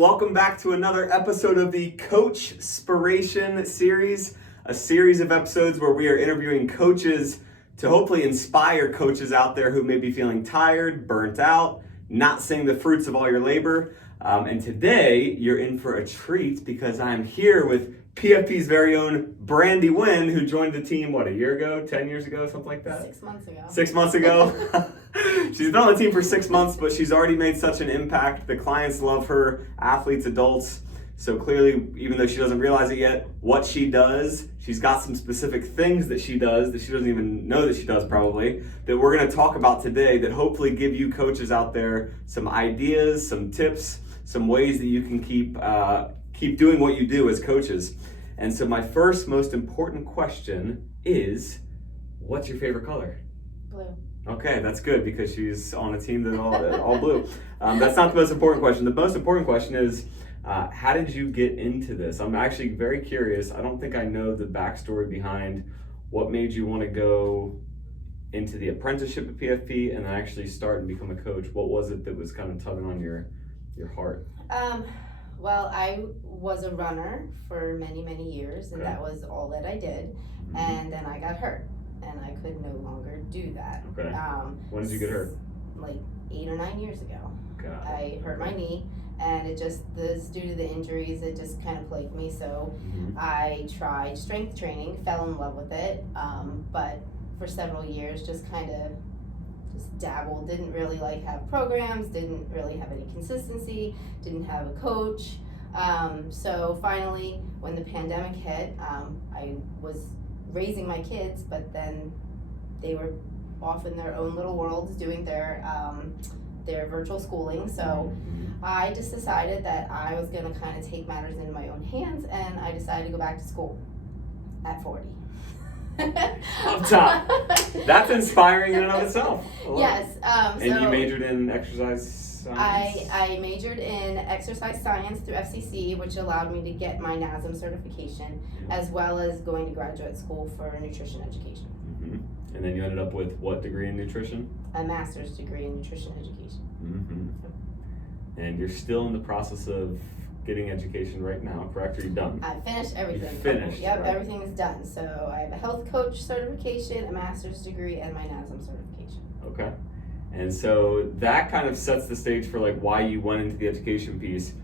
welcome back to another episode of the CoachSpiration series, a series of episodes where we are interviewing coaches to hopefully inspire coaches out there who may be feeling tired, burnt out, not seeing the fruits of all your labor. And today you're in for a treat because I'm here with PFP's very own Brandi Wynne, who joined the team, a year ago, 10 years ago, something like that? 6 months ago. 6 months ago. She's been on the team for 6 months, but she's already made such an impact. The clients love her, athletes, adults. So clearly, even though she doesn't realize it yet, what she does, she's got some specific things that she does that she doesn't even know that she does probably, that we're gonna talk about today that hopefully give you coaches out there some ideas, some tips, some ways that you can keep doing what you do as coaches. And so my first most important question is, what's your favorite color? Blue. Okay, that's good because she's on a team that all blue. That's not the most important question. The most important question is, how did you get into this? I'm actually very curious. I don't think I know the backstory behind what made you want to go into the apprenticeship at PFP and then actually start and become a coach. What was it that was kind of tugging on your heart? Well, I was a runner for many, many years, and that was all that I did. Mm-hmm. And then I got hurt, and I could no longer do that. Okay. When did you get hurt? Like 8 or 9 years ago. Okay. I hurt my knee, and it just, due to the injuries, it just kind of plagued me. So I tried strength training, fell in love with it, but for several years just kind of dabbled, didn't really have programs, didn't really have any consistency, didn't have a coach. So finally, when the pandemic hit, I was raising my kids, but then they were off in their own little worlds doing their virtual schooling. So I just decided that I was going to kind of take matters into my own hands, and I decided to go back to school at 40. Up top. That's inspiring in and of itself. Yes. And you majored in exercise science? I majored in exercise science through FCC, which allowed me to get my NASM certification, as well as going to graduate school for nutrition education. Mm-hmm. And then you ended up with what degree in nutrition? A master's degree in nutrition education. Mm-hmm. And you're still in the process of getting education right now, correct? Or are you done? I finished everything. You finished. Yep, right. Everything is done. So I have a health coach certification, a master's degree, and my NASM certification. Okay. And so that kind of sets the stage for why you went into the education piece.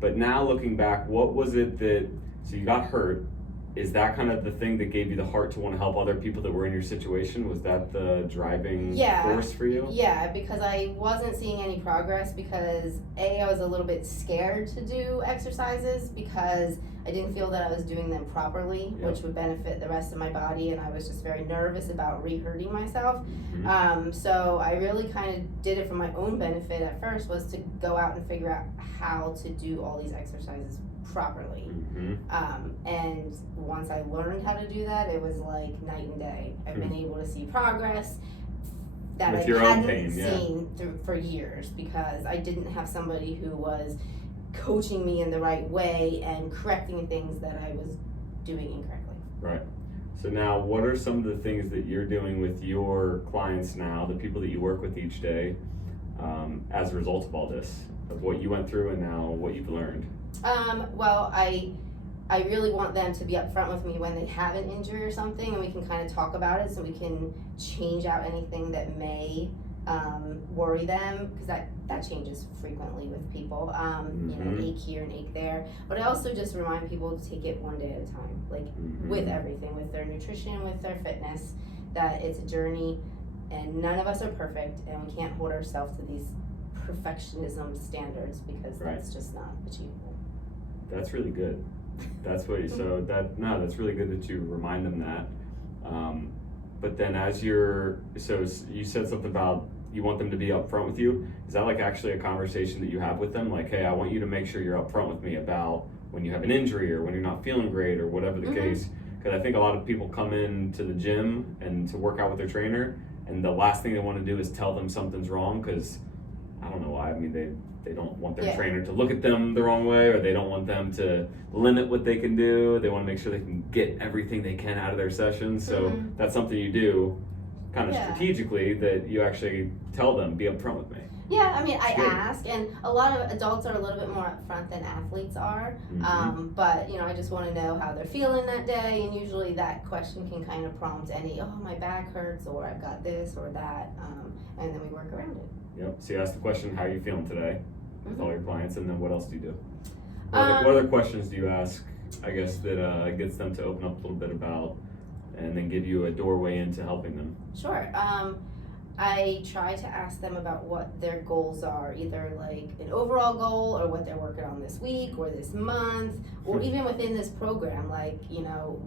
But now looking back, what was it so you got hurt. Is that kind of the thing that gave you the heart to want to help other people that were in your situation? Was that the driving force for you? Yeah, because I wasn't seeing any progress because I was a little bit scared to do exercises because I didn't feel that I was doing them properly, which would benefit the rest of my body, and I was just very nervous about re-hurting myself. Mm-hmm. So I really kind of did it for my own benefit at first, was to go out and figure out how to do all these exercises properly. And once I learned how to do that, it was like night and day. I've been able to see progress that I hadn't seen for years because I didn't have somebody who was coaching me in the right way and correcting things that I was doing incorrectly. Right. So now, what are some of the things that you're doing with your clients now, the people that you work with each day, as a result of all this, of what you went through and now what you've learned? Well, I really want them to be upfront with me when they have an injury or something, and we can kind of talk about it so we can change out anything that may worry them, because that changes frequently with people. An ache here, an ache there. But I also just remind people to take it one day at a time, with everything, with their nutrition, with their fitness, that it's a journey, and none of us are perfect, and we can't hold ourselves to these perfectionism standards because that's just not achievable. That's really good. That's that's really good that you remind them that. But then so you said something about you want them to be upfront with you. Is that actually a conversation that you have with them? Hey, I want you to make sure you're upfront with me about when you have an injury or when you're not feeling great or whatever the case. Because I think a lot of people come in to the gym and to work out with their trainer, and the last thing they want to do is tell them something's wrong because I don't know why. I mean, they don't want their trainer to look at them the wrong way, or they don't want them to limit what they can do. They want to make sure they can get everything they can out of their sessions. So that's something you do kind of strategically, that you actually tell them, be upfront with me. Yeah, I mean, I Good. ask, and a lot of adults are a little bit more upfront than athletes are. Mm-hmm. But I just want to know how they're feeling that day, and usually that question can kind of prompt any, oh, my back hurts, or I've got this or that, and then we work around it. Yep. So you ask the question, how are you feeling today, with all your clients, and then what else do you do? What other questions do you ask, I guess, that gets them to open up a little bit about, and then give you a doorway into helping them? Sure. I try to ask them about what their goals are, either like an overall goal or what they're working on this week or this month, or even within this program, like,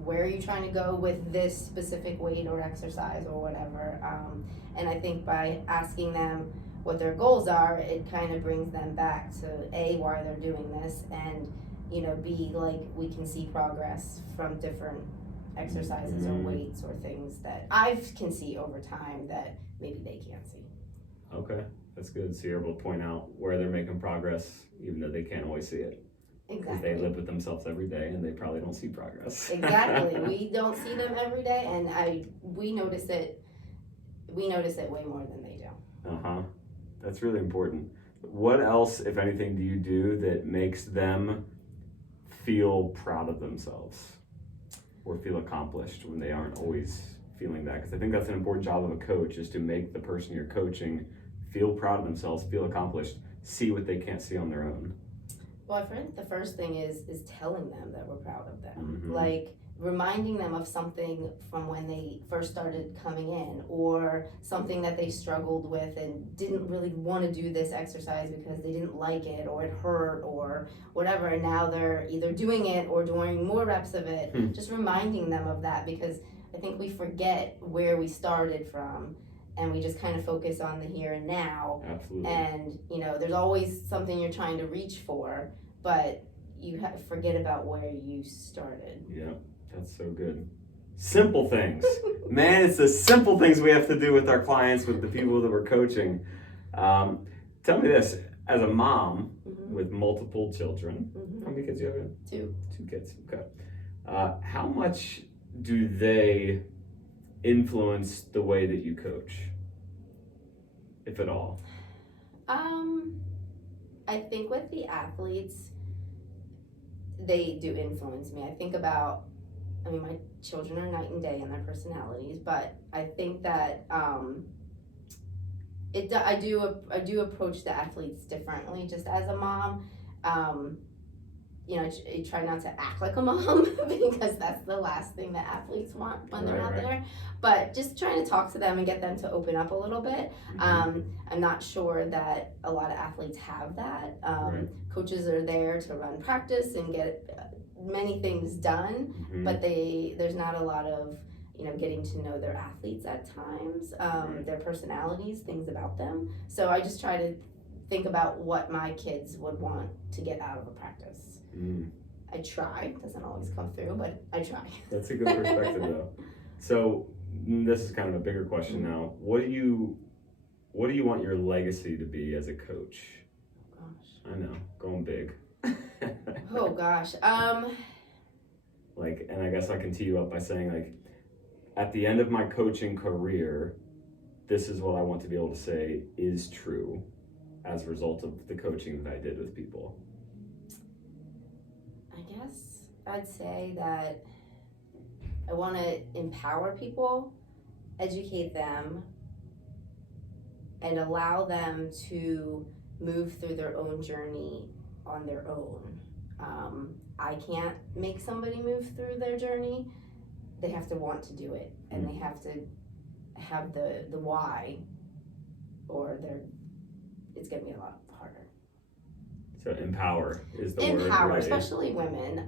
where are you trying to go with this specific weight or exercise or whatever. And I think by asking them what their goals are, it kind of brings them back to A, why they're doing this, and, B, like, we can see progress from different exercises or weights or things that I can see over time that maybe they can't see. Okay, that's good. So you're able to point out where they're making progress, even though they can't always see it. Because they live with themselves every day and they probably don't see progress. Exactly. We don't see them every day, and we notice it way more than they do. Uh-huh. That's really important. What else, if anything, do you do that makes them feel proud of themselves or feel accomplished when they aren't always feeling that? Because I think that's an important job of a coach, is to make the person you're coaching feel proud of themselves, feel accomplished, see what they can't see on their own. Well, I think the first thing is telling them that we're proud of them. Mm-hmm. Like reminding them of something from when they first started coming in, or something that they struggled with and didn't really want to do this exercise because they didn't like it or it hurt or whatever, and now they're either doing it or doing more reps of it. Just reminding them of that, because I think we forget where we started from, and we just kind of focus on the here and now. Absolutely. And there's always something you're trying to reach for, but you forget about where you started. Yeah, that's so good. Simple things. Man, it's the simple things we have to do with our clients, with the people that we're coaching. Tell me this, as a mom with multiple children, how many kids do you have? Two kids, okay. How much do they influence the way that you coach, if at all? I think with the athletes, they do influence me. I think about, my children are night and day in their personalities, but I think that I do approach the athletes differently. Just as a mom, I try not to act like a mom because that's the last thing that athletes want when they're out there. But just trying to talk to them and get them to open up a little bit. I'm not sure that a lot of athletes have that. Coaches are there to run practice and get many things done, but there's not a lot of getting to know their athletes at times, their personalities, things about them. So I just try to think about what my kids would want to get out of a practice. I try. Doesn't always come through, but I try. That's a good perspective, though. So this is kind of a bigger question now. What do you want your legacy to be as a coach? Oh gosh. I know, going big. Oh gosh. And I guess I can tee you up by saying, at the end of my coaching career, this is what I want to be able to say is true as a result of the coaching that I did with people. I guess I'd say that I want to empower people, educate them, and allow them to move through their own journey on their own. I can't make somebody move through their journey. They have to want to do it, and they have to have the why, or it's going to be a lot harder. So empower is the word. Empower, right? especially women.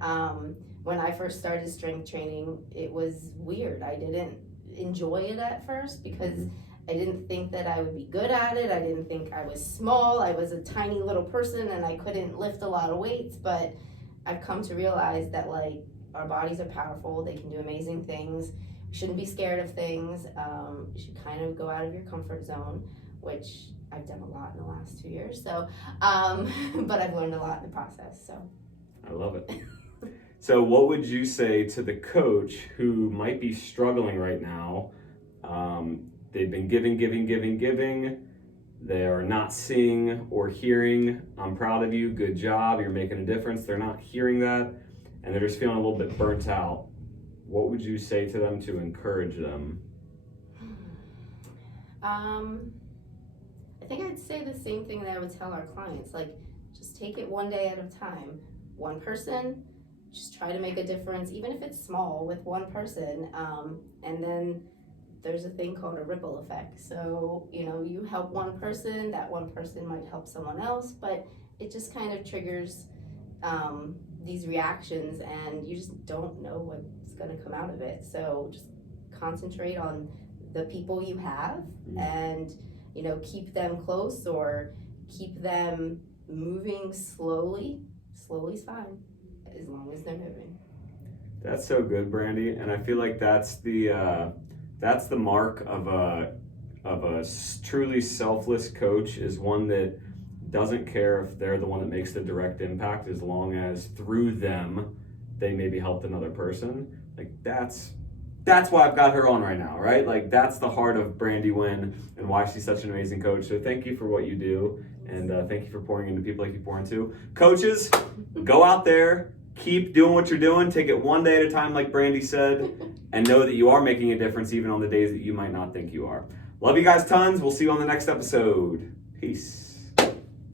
When I first started strength training, it was weird. I didn't enjoy it at first because I didn't think that I would be good at it. I didn't think I was small. I was a tiny little person and I couldn't lift a lot of weights, but I've come to realize that our bodies are powerful. They can do amazing things. You shouldn't be scared of things. You should kind of go out of your comfort zone, which I've done a lot in the last 2 years. So, but I've learned a lot in the process. So, I love it. So, what would you say to the coach who might be struggling right now? They've been giving. they are not seeing or hearing, I'm proud of you, good job, you're making a difference. They're not hearing that, and they're just feeling a little bit burnt out. What would you say to them to encourage them? I think I'd say the same thing that I would tell our clients, like, just take it one day at a time. One person, just try to make a difference, even if it's small, with one person, and then there's a thing called a ripple effect. So, you help one person, that one person might help someone else, but it just kind of triggers these reactions, and you just don't know what's going to come out of it. So just concentrate on the people you have, and keep them close or keep them moving slowly. Slowly's fine, as long as they're moving. That's so good, Brandi, and I feel like that's the mark of a truly selfless coach, is one that doesn't care if they're the one that makes the direct impact, as long as through them they maybe helped another person. Like that's why I've got her on right now, right? Like that's the heart of Brandi Wynne and why she's such an amazing coach. So thank you for what you do, and thank you for pouring into people like you pour into. Coaches, go out there, keep doing what you're doing, take it one day at a time like Brandi said, and know that you are making a difference even on the days that you might not think you are. Love you guys tons. We'll see you on the next episode. Peace.